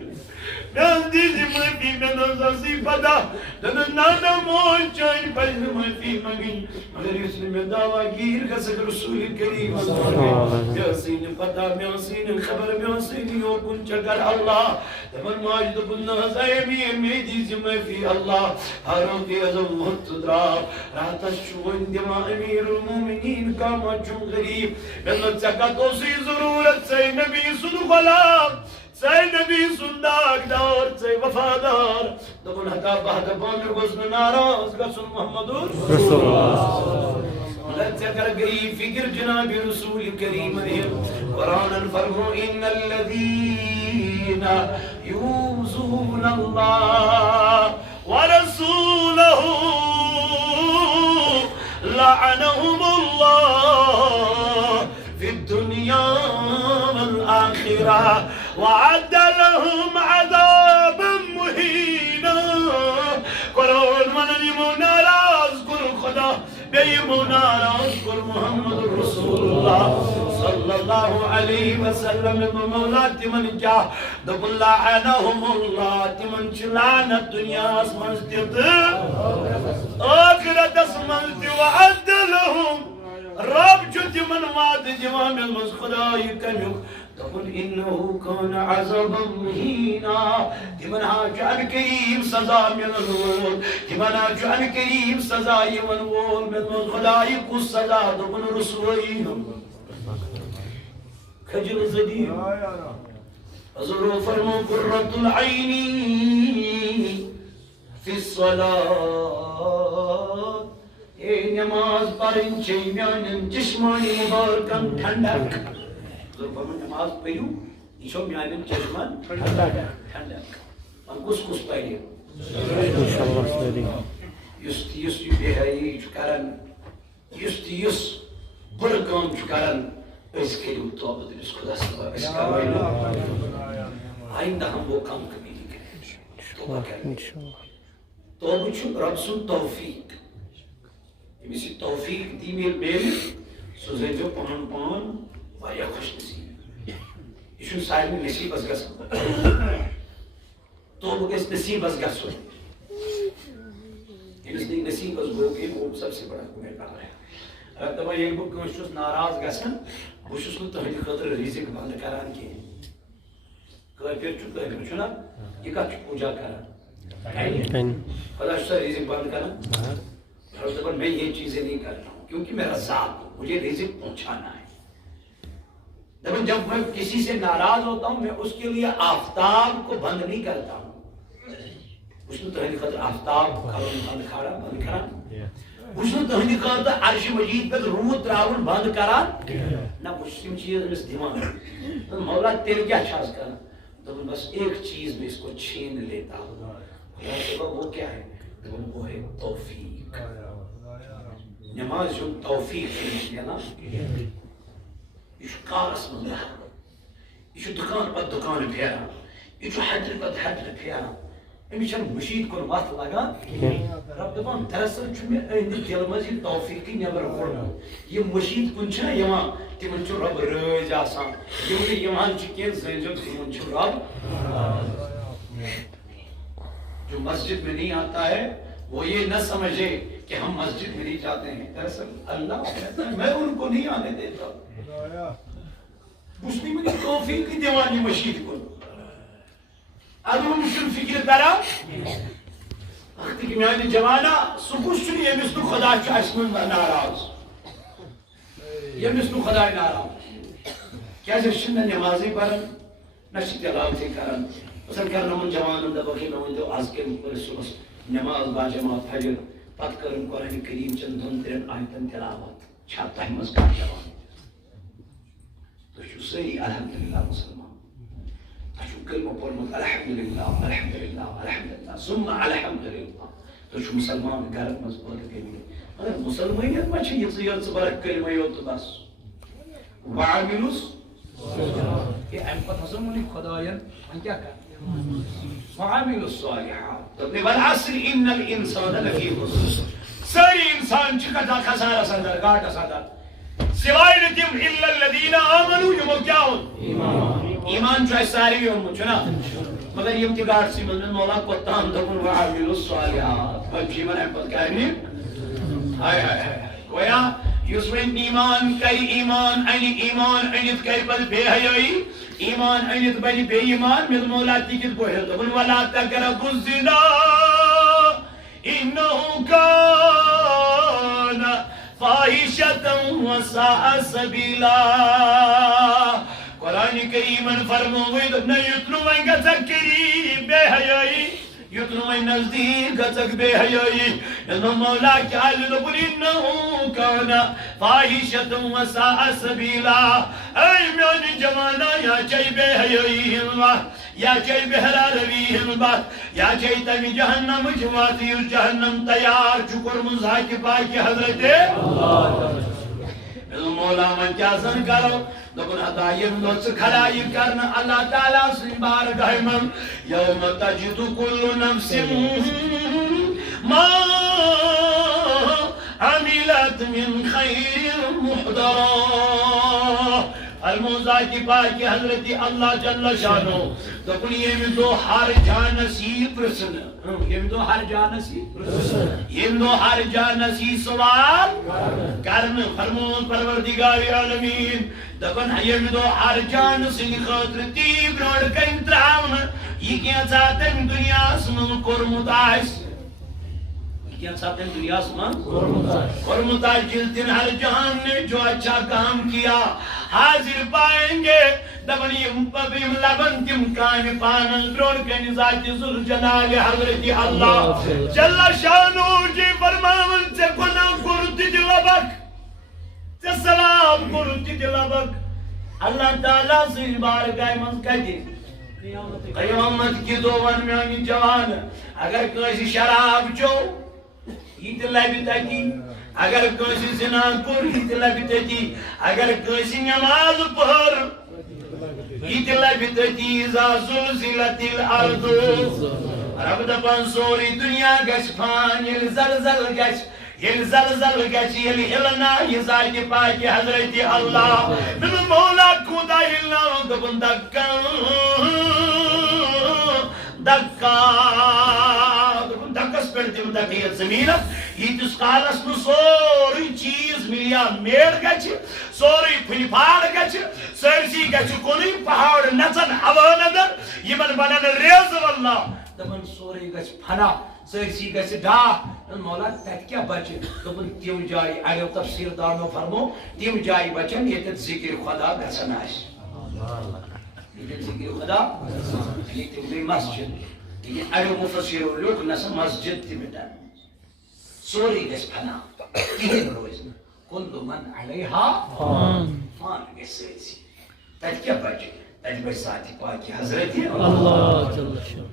نازديز ما في من أزاسي بدا دم نانا موجي بجن ما في مغين مگر يسلم داواغير قصد رسول الكريم ياسين قدام ياسين الخبر ياسين يوكن شكر الله دمن ماجد بالناس أمير ميديز ما في الله هارون في أزم متدرا رات الشوين دماء أمير المؤمنين كما جم غريب بلد سكتو سي ضرورت سي نبي صدقلا سي نبي صنداق دار سي وفادار دمن حتى بعد بامر غزن ناراز قصن محمد رسول الله لا تذكر قريب فكر جناب رسول الكريم قرآن فرموا إن الذين يؤذون الله ورسوله لعنهم الله في الدنيا والآخرة وعد لهم عذابا مهينا قرآن من يمونا لا أذكر خدا بيمونا لا أذكر محمد رسول الله صلى الله عليه وسلم بمولات من جاء دب الله عنهم الله تمن شلان الدنيا اسمان ستيط آخرة اسمان ستي وعد لهم رب جد من وعد جوام المسخداء كنيوك تقول إنه كان عذابا مهينا تمن هاجعل كريم سزا من الول تمن هاجعل كريم سزا من الول من الخداء كو سزا تقول رسولين خجل زديد حضور فرمو قرة العين في الصلاة نماز پڑھن چھ میانن چشمانی مبارکن ٹھنڈک حضور فرمو نماز پڑھو یہ چھو میانن چشمان ٹھنڈک من کس پڑھو انشاءاللہ سری یس بے حیائی چھ کرن یس بڑھ کام چھ کرن اس کے لیے توبہ دلس خدا سے اس کا آئندہ ہم وہ کام کبھی نہیں کریں توبہ کریں توبہ چھو رب سن توفیق اسی توفیق دی میل سوزے جو پان وایا خوش نصیب یہ چھو صاحب نصیب از گسن توبہ کس نصیب از گسن اس نے نصیب از گو کے وہ سب سے بڑا گنہگار ہے اگر دبا یہ بک کنشوس ناراض گسن بوشس نو تہندِ خاطر رزق بند کران کی کافر چھنا یہ کت پوجا کران خدا سے رزق بند کران میں یہ چیزیں نہیں کر رہا ہوں کیونکہ میرا ذات مجھے رزق پہنچانا ہے جب میں کسی سے ناراض ہوتا ہوں میں اس کے لیے آفتاب کو بند نہیں کرتا ہوں اس نے تہندِ خاطر آفتاب بند کرا اس نے تہندِ خاطر عرش مجید پہ روح تراون بند کرا نہ کچھ چیز میں دماغ مولا تیرے کیا چھاس کرا تو بس ایک چیز میں اس کو چھین لیتا ہوں وہ کیا ہے وہ ہے توفیق نماز جو توفیق ہے نا یہ کارس من یہ دکان پہ دکان پھیرا یہ حجر پہ حجر پھیرا امس مشید کن وت لگان رب دپان دراصل میں دل مز یہ توفیقی نبر کھولمت یہ مشید کن تمن رب رز آسان کی زنجو تمن رب جو مسجد میں نہیں آتا ہے وہ یہ نہ سمجھے کہ ہم مسجد میں نہیں جاتے ہیں دراصل اللہ کہتا ہے میں ان کو نہیں آنے دیتا اس نے مجھے توفیق کی دیوانی مشید کو اگر مشکل فکر کرا وقت کی میانی جوانہ سکوش چنی یہ مثل خدا چاشمن ناراض یہ مثل خدا ناراض کیا جشن نمازی پڑھن نشی تلاوتی کرن مثلا کرنا من جوان دبکی میں ونجو آز کے صبح نماز با جماعت فجر پت کرن قرآن کریم چند دن ترین آیتن تلاوت چھاپ تحمز کا جوان تو شو سری الحمدللہ مسلمان تو شو کلمہ پرمت الحمدللہ الحمدللہ الحمدللہ ثم الحمدللہ تو شو مسلمان گرد مزبور کلمہ مگر مسلمانیت ما چھے یہ زیاد زبارک کلمہ یوت بس وعاملوس کہ امپت حسن منی خدایان ہم کیا کر وعامل الصالحات تو والعصر ان الانسان لفی خسر ساری انسان چکتا خسارہ سندر گاٹا سندر سوائے نتیم الا الذین آمنوا یمو کیا ہوں ایمان چوائے ساری ہوں چنا مگر یم تی گاٹ سی من مولا قطان دکن وعامل الصالحات بچی من امپت کہنی ہائے ہائے ہائے گویا یسوین ایمان کئی ایمان اینت کئی پل بے حیائی ایمان اینت بنی بے ایمان میں مولا تیکت کو ہے دبن ولا تقربوا الزنا انہو کان فاحشۃ وساء سبیلا قرآن کریم فرموید نہ یتلو من گزکری بے حیائی یتنو میں نزدیک گزک بے حیائی انہو مولا کیا لدبن انہو کانا فاحشۃ وساء سبیلا اے میانی جمانا یا چاہی بے حیائی ہمت یا چاہی بہرا روی ہمت یا چاہی تمی جہنم جواتی جہنم تیار چکر مزہ کی پاکی حضرت مولا من کیا سن کرو دکن ہدایم دوست کھلائی کرنا اللہ تعالیٰ سے بارگاہ من یوم تجد کل نفس ما عملت من خیر محضرا الموزہ کی پاکی حضرت اللہ جل شانو دکن یہ میں دو ہر جانسی پرسن یہ میں دو ہر جانسی یہ میں دو ہر جانسی سوال کرن فرمون پروردگار عالمین دکن یہ میں دو ہر جانسی خاطر تیب روڑ کا انترام یہ کیا چاہتن دنیا اسمن کرمت آئیس کیا چاہتن دنیا اسمن کرمت آئیس جلتن ہر جہان نے جو اچھا کام کیا حاضر پائیں گے دبن یہ لبن تم کام پانن دروڑ کے نزاج ذل جلال حضرت اللہ جل شانو جی فرماون سے گناہ کرتی دلبک سے سلام کرتی دلبک اللہ تعالیٰ سے بارگاہ من کہتی قیامت کی دوون میں آنی جوان اگر کسی شراب چو یہ لبی تکی اگر کسی زنا کر یہ لبی تکی اگر کسی نماز پڑھ یہ لبی تکی اذا زلزلت الارض رب دپان سوری دنیا گش پان یل زلزل گش یل ہلنا یہ ذات پاک حضرت اللہ من مولا خدا ہلنا دپن دکا دکس پر تم دکیت زمینت یہ تس کالس نو سوری چیز ملیا میڑ گچ سوری پھل پھاڑ گچ سرسی گچ کنی پہاڑ نچن ہوا ندر یہ من بنن ریز واللہ دپن سوری گچ پھنا سرسی گچ ڈا مولا تک کیا بچے دپن تم جائی اگر تفسیر دانو فرمو تم جائی بچن یہ تک ذکر خدا گسن آش یہ ذکر خدا یہ تم بھی مسجد یہ ایو مفسر لوگ نسا مسجد تی بیٹا سوری گس پھنا کہیں روز کل من علیہا فان گس سیسی تک کیا بچے تک بچ ساتھی پاکی حضرت اللہ جل شان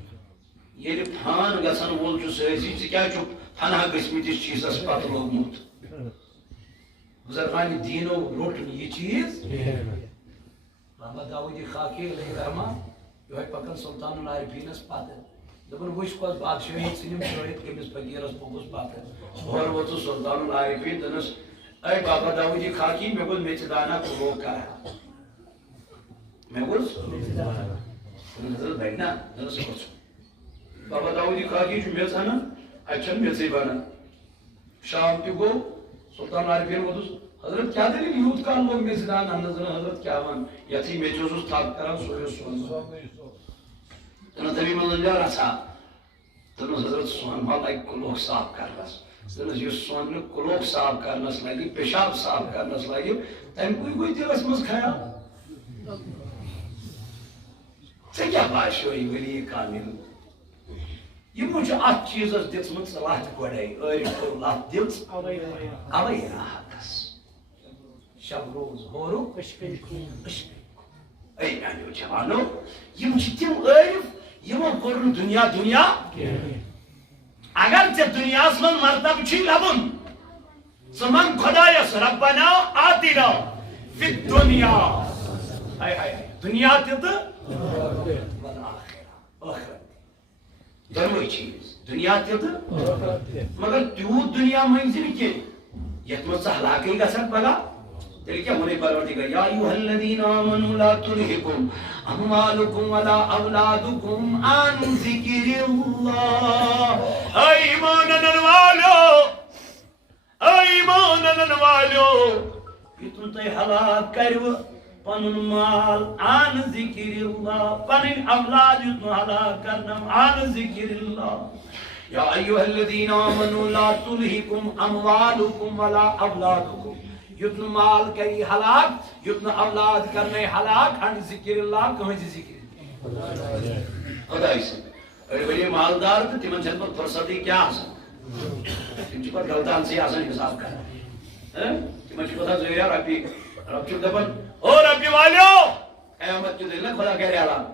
یہ پھان گسن وول جو سیسی چھ کیا چھ پھنا گسمت اس چیز اس پتہ لوگمت بزرگان دینو روٹن یہ چیز محمد داؤدی خاکی علیہ الرحمہ جو ہے پکن سلطان العارفینس پاتہ دپن وش کو بادشاہی سنم شہید کمس فقیرس پوگس پاتہ اور وہ تو سلطان العارفین دنس اے بابا داؤدی خاکی میں گل میچ دانا کو روک کرا میں گل حضرت بیٹھنا دنس کچھ بابا داؤدی خاکی جو میچ ہے نا اچھا میچ بنا شام کی گو سلطان العارفین وہ حضرت کیا دلیل یوت کان لوگ میں زدان اندازن حضرت کیا مان یتی میں جو تھاک کرا سوئے سوئے تنہ تبھی ملن جا رسا تنہ حضرت سوان مالا ایک کلوک صاف کر رس تنہ یہ سوان کلوک صاف کرنس لگی پیشاب صاف کرنس لگی تم کوئی دلس مز کھایا کیا باشوئی ولی کامل یہ مجھے ات چیز دت لت گوڑے عارف لت دت اوے راحتس شب روز ہورو اے میانیو جوانو یم چھ تم عارف یمو کور دنیا دنیا اگر ژے دنیاس من مرتبہ چھ لبن ژمن خدایس ربنا آتنا فی الدنیا ہائے ہائے دنیا تہ دونوئی چیز دنیا تہ مگر تیوت دنیا منزل کی یت مز ہلاکی گژھن پگہ تیل کیا ہونے پروردگار یا ایھا الذین آمنوا لا تلہکم اموالکم ولا اولادکم عن ذکر اللہ اے ایمان انن والو یہ تم تے ہلاک کرو پنن مال عن ذکر اللہ پنن اولاد یتن ہلاک کرنم عن ذکر اللہ یا ایھا الذین آمنوا لا تلہکم اموالکم ولا اولادکم یتن مال کری ہلاک یتن اولاد کرنے ہلاک عن ذکر اللہ کہیں ذکر خدا سے بڑے بڑے مالدار تو تمن چھن پر فرصتی کیا آسان تم چھ پر غلطان سے آسان حساب کر تمن چھ پتہ زہریا رب چھ دپن او ربی والیو قیامت کے دن خدا کہہ رہا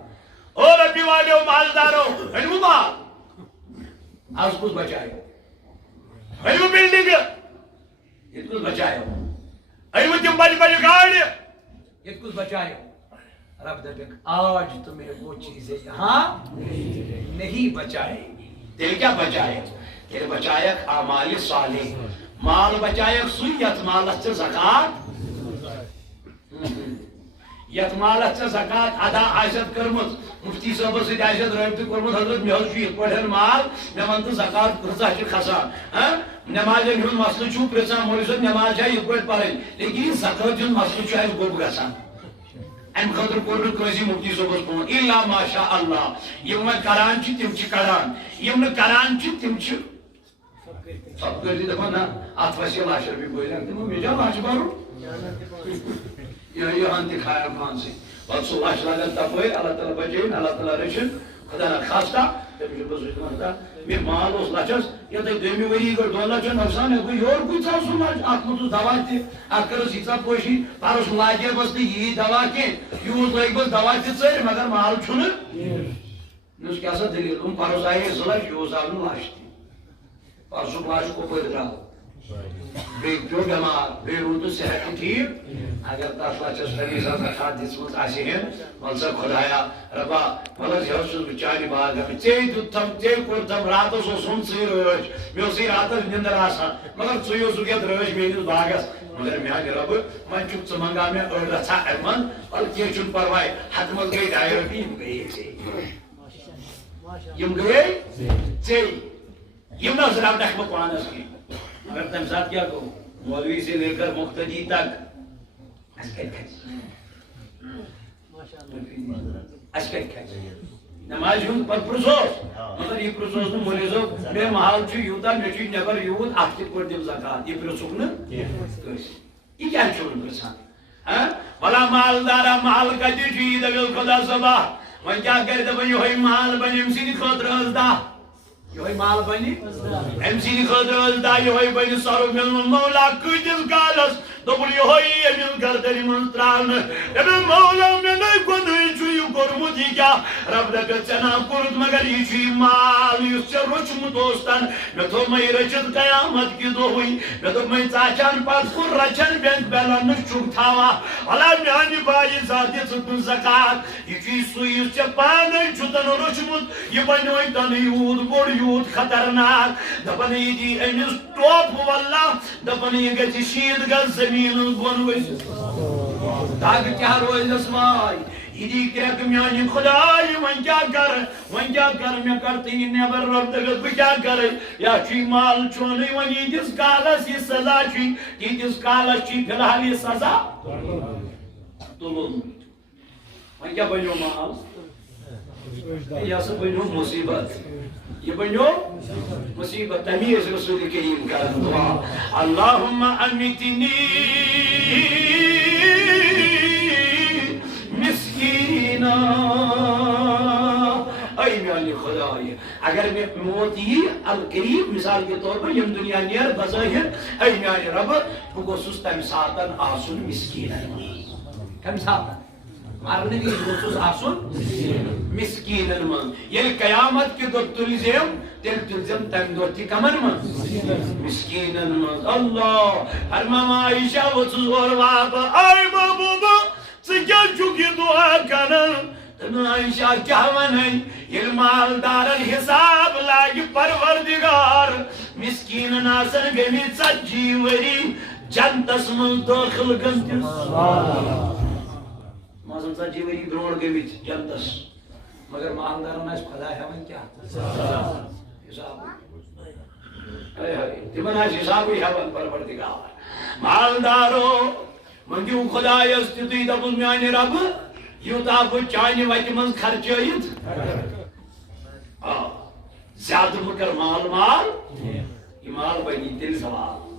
او ربی والیو مالدارو علم مال آج کچھ بچائے علم بلڈنگ یہ کچھ بچائے علم تم بڑی بڑی گاڑی یہ کچھ بچائے رب دپک آج تمہیں وہ چیزیں یہاں نہیں بچائے دل کیا بچائے دل بچائے اعمال صالح مال بچائے سیت مال سے زکات یت مال سے زکات ادا آیت کرمت مفتی صاحب سے آیت رابطہ کرمت حضرت مے چھ یہ پڑھن مال مے ون زکات کھسا چھ کھسان نماز ہن مسئلہ چھ پرسان مولوی صاحب نماز ہے یہ پڑھ پڑھن لیکن زکات ہن مسئلہ چھ اس گوب گسان ام خاطر کور کسی مفتی صاحب فون الا ماشاء اللہ یم کران چھ تم چھ کران یم کران چھ تم چھ سب کر دی دپان ات وسی لاش رپی بولن تم مے جا لاش بارو یہ ہن دکھایا پان سے بس سو لاش لگن تپے اللہ تعالی بچین اللہ تعالی رچن خدا نہ خاصتا تم بس سوچتا میں مال اس لاچس یہ تے دیمی وری گر دو لاچ نقصان ہے کوئی اور کوئی تھا سو لاچ ات مت دوا تے اکر سیتا پوشی پارس لاجے بس یہ دوا کے یوز لائک بس دوا تے چر مگر مال چھن نس کیا سا دلیل پارس آئے زلا یوز آن لاش پارس لاش کو پہ درا بے جو بیمار بے روز صحت ٹھیک اگر تاس لاچس نبی صاحب کا دسمت آسی ہے منصب خدایا ربا ملس یہ بچاری باغ میں تے دتم تے کوتم رات سو سن سی روج میں سی رات نندر آسا مگر ژیو سو گیت روج میس باغس مگر میں رب من چھ منگا میں اور رچا ارمن اور کی چھ پروائی حتمت گئی دائر بھی گئی یم گئی تے یم نہ زرا دخ قرآن اس اگر تم ساتھ کیا کو مولوی سے لے کر مقتدی تک نماز ہوں پر پرسوس مگر یہ پرسوس نہ مولوی صاحب میں محال چھ یوتا میں چھ نبر یوت اخت پر دم زکات یہ پرسوک نہ یہ کیا چھوڑ پرسان ہاں بلا مالدار مال کا دی دل خدا سبا وہ کیا کرے تو یہ مال بنیم سی خاطر ازدا یہ مال بنی ام سی خاطر ازدا یہ بنی سارو مل مولا کجس گالس دبل یہ امن گردن من تران امن مولا من گن چھ کورمت یہ کیا رب دپ چنا کورت مگر یہ چھ مال اس روچم دوستان میں تو میں رچت قیامت کی دو ہوئی میں تو میں چاچان پاس کو رچن بینک بیلن چوک تھاوا الا میانی بائی ذات ستن زکات یہ چھ سوئی اس پان چتن روچمت یہ بنوئی تن یود بڑ یود خطرناک دپن یہ دی امس ٹوپ واللہ دپن یہ گژھِ شید گژھ زمین بون ؤسِتھ دگ کیا روزس مائی یہ دی کریک میانی خدای ون کیا کر میں کرتی نیبر رب دگت بہ کیا کر یا چھ مال چون ون یتس کالس یہ سزا چھ تیتس کالس چھ فی الحال یہ سزا تلون ون کیا بنو مال یہ سا بنو مصیبت یہ بنو مصیبت تمیز رسول کریم کا دعا اللہم امیتنی مسکینا اگر میں موت یہ القریب مثال کے طور پر یم دنیا نیر بظاہر اے میانہ رب بہ گوسس تمہ ساتن آسن مسکینن من کم ساتن مرنے کی گوسس آسن مسکینن من یل قیامت کے دو تلزم تیل تلزم تم دو تی کمن من مسکینن من اللہ فرمایا عائشہ وسس اور واپ اے محبوبہ ژٕ کیٛاہ چھُکھ یہِ دعا کران؟ تم عائشہ کیا ونن یل مالدارن حساب لاگہ پروردگار مسکینن آسن گمی 40 وری جنتس من داخل گنتس مازن 40 وری برونٹ گمی جنتس مگر مالدارن اس خدا ہون کیا حساب تمن آس حساب ہون پروردگار مالدارو منگیو خدا یستتی دبل میانہ رب یوتا بہ چانہ وتہ من خرچیت زیادہ مکر مال مال یہ مال بنی تیل سوال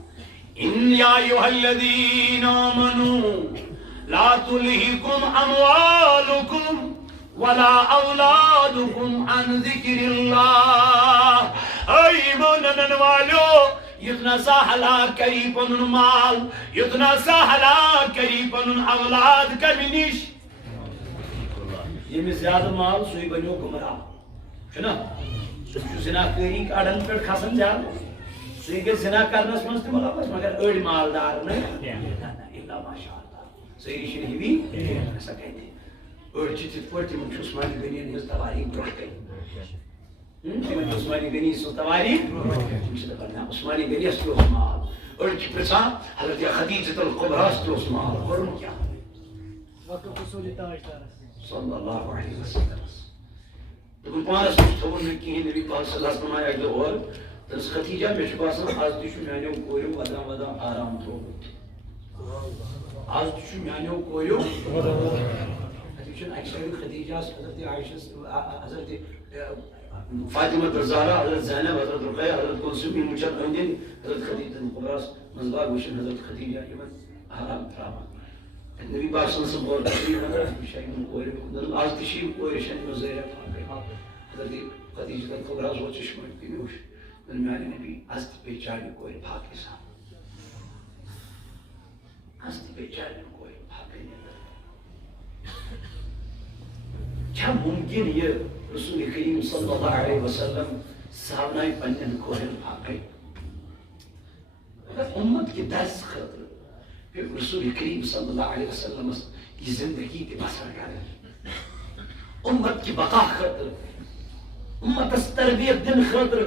ان یا ایھا الذین آمنوا لا تلہکم اموالکم ولا اولادکم عن ذکر اللہ اے ایمان انن والو اتنا سا ہلاک کری پنن مال اتنا سا ہلاک کری پنن اولاد کمی نش یہ زیادہ مال سوئی بنیو گمراہ چھنا زنا کری اڑن پہ کھسن زیادہ سوئی گئی زنا کرنس من تہ ملوث مگر اڑ مالدار نہ الا ماشاء اللہ صحیح شریفی ایسا کہتے اڑ چھ تت پہ تم عثمانی غنی ہز تواریخ برہ کن عثمانی غنی سن تواریخ عثمانی غنی اس مال اڑ چھ پرسان حضرت خدیجہ الکبریٰ اس مال کرن کیا صلی اللہ علیہ وسلم دن پانس تھون کہین نبی پاک صلی اللہ علیہ وسلم اک دہ اور دس خدیجہ مے باسان آز تہ میانو کوریو ودان ودان آرام تھومت آز تہ میانو کوریو اکثر خدیجہ حضرت عائشہ حضرت فاطمہ الزہرا حضرت زینب حضرت رقیہ حضرت کلثوم وچن اندین حضرت خدیجہ الکبریٰ منزباگ وچن حضرت خدیجہ یمن آرام تراوان نبی پاک صلی اللہ علیہ وسلم شاہین کوئی آج تشیم کوئی شاہین مزیرہ پاک حضرت خدیجہ الکبریٰ وہ چشمہ کنوش درمیان نبی است پیچانی کوئی پاکستان است پیچانی کوئی پاکستان کیا ممکن یہ رسول کریم صلی اللہ علیہ وسلم سامنائی پنجن کوئی پاکی امت کی درس خطر پھر رسول کریم صلی اللہ علیہ وسلم کی زندگی کی بسر کریں امت کی بقا خطر امت اس تربیت دن خطر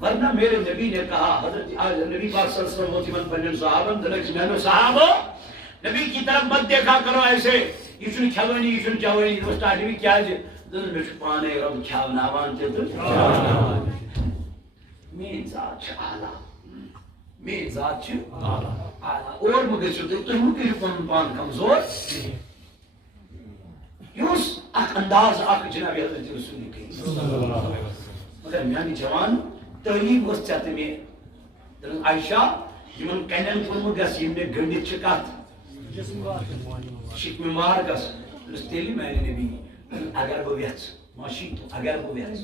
ورنہ میرے نبی نے کہا حضرت نبی پاک صلی اللہ علیہ وسلم موتیمن پنجن صحابن دنکس مینو صحابہ نبی کی طرف مت دیکھا کرو ایسے یہ چھن کھلونی یہ چھن چاوانی دوستا نبی کیا جے دن میں چھپانے رب کھاوناوان تے تو مین ذات چھ اعلیٰ مین ذات چھ اور مگر چھو تو ہم کے پن پان کمزور یوس اک انداز اک جناب حضرت رسول کریم مگر میانی جوان تعلیم اس چاہتے میں درن عائشہ یمن کنن کن گس یم نے گنڈت چکات شک میں مار گس تیلی میں نے نبی اگر وہ ویس ماشی تو اگر وہ ویس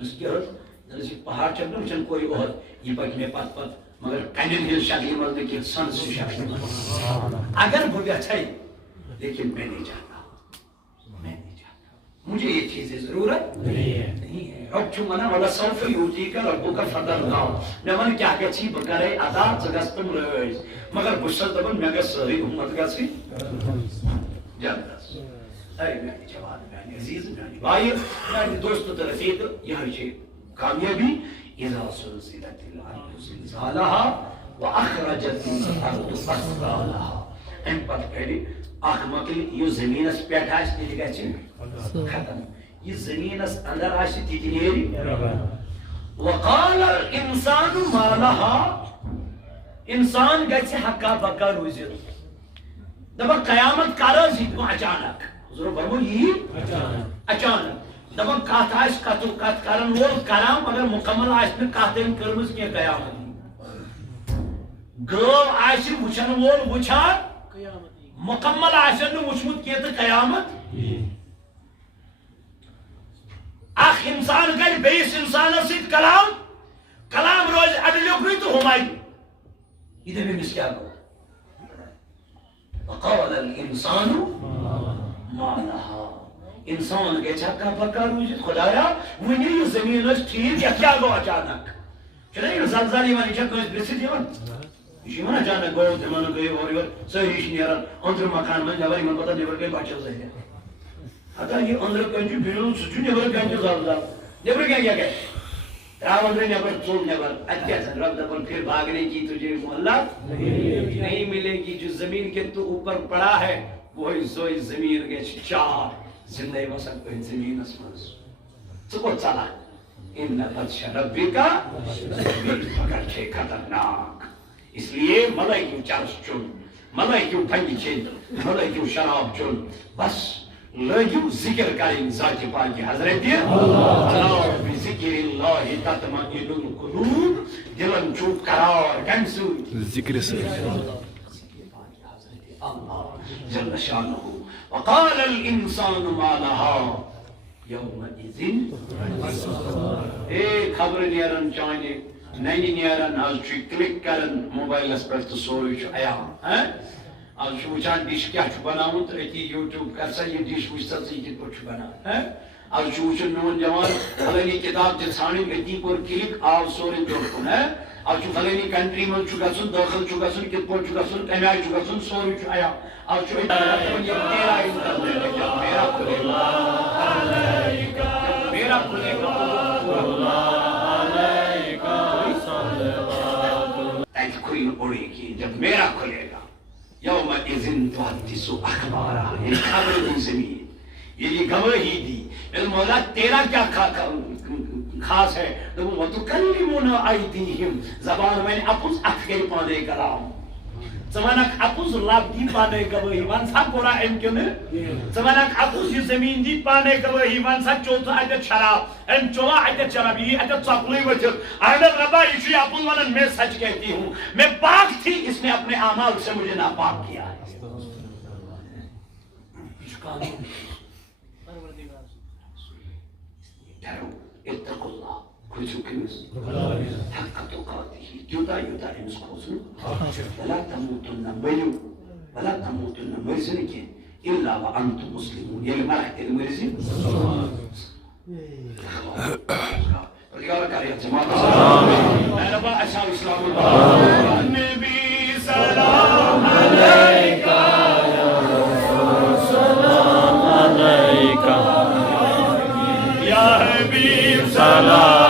اس کے ہر پہاڑ چڑھنا وچن کوئی اور یہ پک میں پت پت مگر کنن ہل شکل مل دیکھیں سن سے شکل مل اگر وہ ویس ہے لیکن میں نہیں جاتا میں نہیں جاتا مجھے یہ چیزیں ضرورت نہیں ہے رب چھو منا والا سوف یوتی کا ربو کا فضل ناو نمان کیا کچھی بکرے عطا زگستم رئیس مگر بشت دبن میں گس سری امت گا سی جانتا اے میانی جوان میانی عزیز میانی بائی میانی دوست و رفیق یہاں چھے کامیابی اذا سلسلت الارض زلزالها واخرجت الارض اثقالها ان پر پہلی آخ مکلی یہ زمین اس پیٹھا اس تیجی گئے چھے ختم یہ زمین اس اندر آشتی تیجی نیری وقال الانسان ما لها انسان گئے چھے حقا بکا روزید دبا قیامت کارا زید اچانک حضور فرمو یہ اچانک دبا کات آئیس کاتو کات کارن وول کرام اگر مکمل آئیس میں کاتین کرمز کیا قیامت گو آئیسی وچن وول وچان مکمل آئیسن وچمت کیا تا قیامت اخ انسان کر بیس انسان سید کلام کلام روز اڈلیوکری تو ہمائی یہ دے بھی کیا گو وقال الانسان ما لها انسان کے چھکا پکا روز خدایا ونی یہ زمین اس ٹھیک یا کیا گو اچانک چلے یہ زلزلی وانی چھکا اس برسی دیوان یہ من اچانک گو زمان گئی اور یہ صحیح نیران اندر مکان من جاوری من پتہ نیبر گئی بچہ سے حتی یہ اندر کنجی بیرون سچو نیبر کنجی زلزل نیبر کیا گئے راو اندر نیبر چون نیبر اچھا سن رب دبل پھر بھاگنے کی تجھے مہلت نہیں ملے گی جو زمین کے تو اوپر پڑا ہے وہی زوئی زمین کے چار زندہ وسط کوئی زمین اسمانس سکو چلا ان بطش ربی کا مگر چھے خطرناک اس لیے ملائی کیوں چارس چون ملائی کیوں بھنگی چین ملائی کیوں شراب چون بس لگیو ذکر کریں ذات پاک کی حضرت اللہ بذکر اللہ تطمئن القلوب دلن چوب قرار کنسو ذکر سے اللہ جل شانہ وقال الانسان ما لها یومئذ اے خبر نیرن چانے نینی نیرن آج چوی کلک کرن موبائل اس پر تو سوری چو آیا آج چو وچان ڈیش کیا چو بناؤں تو ایتی یوٹیوب کرسا یہ ڈیش وچتا سی کت پر چو بنا آج چو وچان نون جوان خلینی کتاب جسانی ایتی پر کلک آو سوری جوڑ کن آج چو خلینی کنٹری من چو گسن داخل چو گسن کت پر چو گسن کمیائی چو گسن سوری چو آیا آج چو ایتی تیرا انتظر ہے جب میرا کھلے گا میرا کھلے گا کوئی اڑے گی جب میرا کھلے گا یوم اذن تحدث اخبارا یہ خبر دی زمین یہ گواہی دی اے مولا تیرا کیا خاص ہے تو وہ تکلمون ایدیہم زبان میں اپس اکھر پانے کلام زمانک اپس لب دی پانے گواہی وان سا پورا امکن زمانک اپس یہ زمین دی پانے گواہی وان سا چوتا ایت شراب ام چولا ایت شراب یہ ایت چاکلی وجہ احمد ربا یہ اپن ونن میں سچ کہتی ہوں میں پاک تھی اس نے اپنے اعمال سے مجھے ناپاک کیا ہے ڈرو اتقوا اللہ کچھوکنس حق تقاتی جدا جدا امس خوزن ولا تموتن مریو ولا تموتن مرزن کی الا وانتم مسلمون یہ ملک المرزن پرگار کاری جماعت اے ربا اشار اسلام اللہ نبی سلام علیکہ یا رسول سلام علیکہ یا حبیب سلام